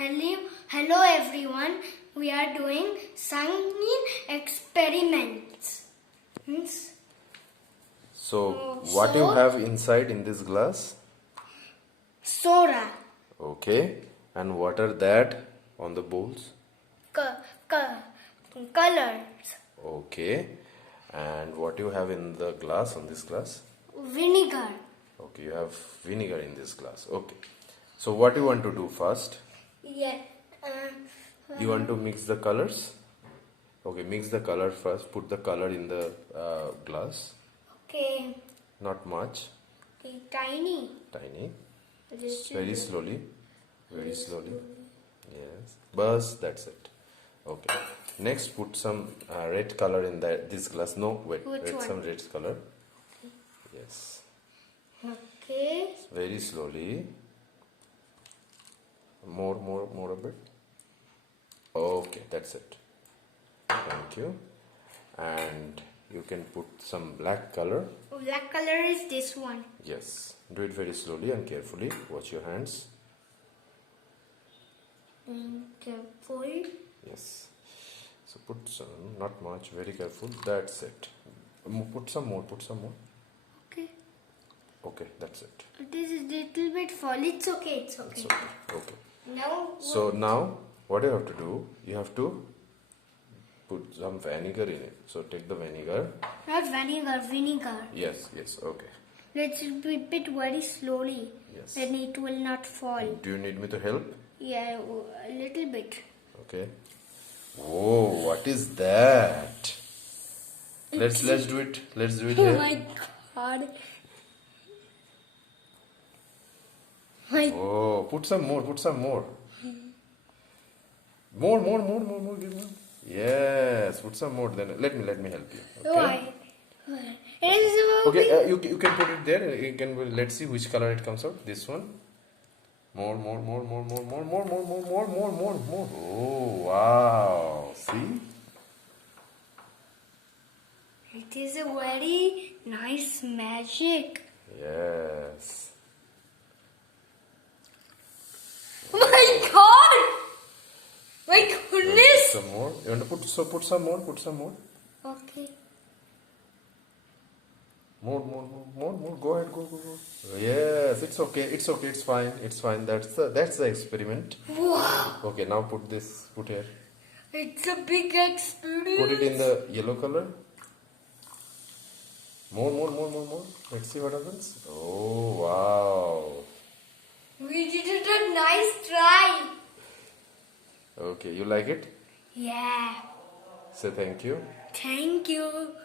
Hello everyone. We are doing singing experiments. So, what you have inside in this glass? Soda. Okay. And what are that on the bowls? Colors. Okay. And what you have in the glass, on this glass? Vinegar. Okay, you have vinegar in this glass. Okay. So, what you want to do first? Yeah. You want to mix the colors? Okay, mix the color first. Put the color in the glass. Okay. Not much. Tiny. Tiny. Just Very slowly. Very slowly. Yes. Bus, that's it. Okay. Next, put some red color in this glass. No, wait. Which one? Some red color. Yes. Okay. Very slowly. More a bit. Okay, that's it. Thank you. And you can put some black color. Black color is this one. Yes. Do it very slowly and carefully. Watch your hands. Careful. Yes. So put some, not much, very careful. That's it. Put some more. Okay. Okay, that's it. It is a little bit fall. It's okay. It's okay. Okay. Now. So now, what you have to do? You have to put some vinegar in it. So take the vinegar. Not vinegar. Yes. Okay. Let's whip it very slowly. Yes. Then it will not fall. Do you need me to help? Yeah, a little bit. Okay. Oh, what is that? Let's do it. Let's do it Oh here. my god. Oh, put some more. More. Give me. Yes, put some more. Then let me help you. Okay. Why? Okay. You can put it there. You can. Let's see which color it comes out. This one. More. Oh wow! See. It is a very nice magic. Yes. Oh my god! My goodness! Some more. You want to put some more? Put some more. Okay. More. Go ahead. Go. Yes, it's okay. It's fine. That's the experiment. Wow! Okay, now put this. Put here. It's a big experience. Put it in the yellow color. More. Let's see what happens. Oh wow! We did it a nice try. Okay, you like it? Yeah. Say thank you. Thank you.